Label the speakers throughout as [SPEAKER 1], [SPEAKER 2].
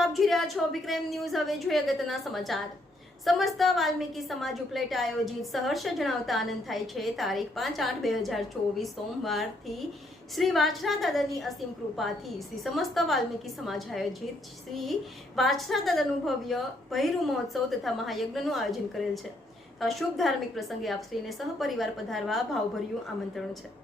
[SPEAKER 1] આપ જોઈ રહ્યા છો વિક્રમ ન્યૂઝ. હવે જોઈએ અગત્યના સમાચાર. સમસ્ત વાલ્મીકી સમાજ ઉપલેટ આયોજિત સહર્ષ જણાવતા આનંદ થાય છે. તારીખ પાંચ આઠ બે હજાર ચોવીસ સોમવારથી શ્રી વાછરા દાદાની અસીમ કૃપાથી શ્રી સમસ્ત વાલ્મીકી સમાજ આયોજિત શ્રી વાછરા દાદાનું ભવ્ય ભૈરુ મહોત્સવ તથા મહાયજ્ઞનું આયોજન કરેલ છે. અશુભ ધાર્મિક પ્રસંગે આપ શ્રીને સહપરિવાર પધારવા ભાવભર્યું આમંત્રણ છે.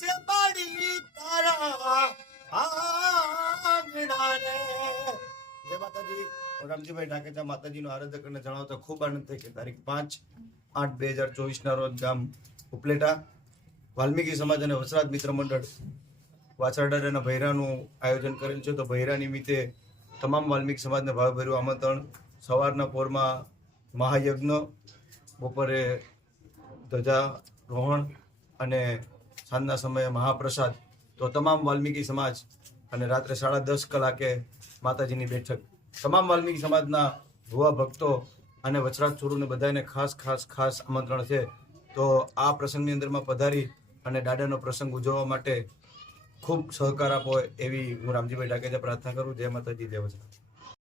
[SPEAKER 2] છે મારી તારા આંગણા રામજીભાઈ ઢાકેચા માતાજીનો આરાધક કરીને જણાવતા ખૂબ આનંદ થાય કે તારીખ પાંચ આઠ બે હજાર ચોવીસના રોજ ઉપલેટા, વાલ્મીકી સમાજ અને વસરાજ મિત્ર મંડળ વાછરડા ભૈરાનું આયોજન કરેલ છે. તો ભૈરા નિમિત્તે તમામ વાલ્મીકી સમાજને ભાવભર્યું આમંત્રણ. સવારના પોરમાં મહાયજ્ઞ, બપોરે ધ્વજારોહણ અને સાંજના સમયે મહાપ્રસાદ, તો તમામ વાલ્મીકી સમાજ અને રાત્રે સાડા દસ કલાકે માતાજીની બેઠક. તમામ વાલ્મીકી સમાજના ભુવા ભક્તો અને વચરાજ ચોરુને બધાને ખાસ ખાસ ખાસ આમંત્રણ છે. તો આ પ્રસંગની અંદરમાં પધારી અને દાદાનો પ્રસંગ ઉજવવા માટે ખૂબ સહકાર આપો એવી હું રામજીભાઈ ડાકેજા પ્રાર્થના કરું. જય માતાજી, જય વચરાજ.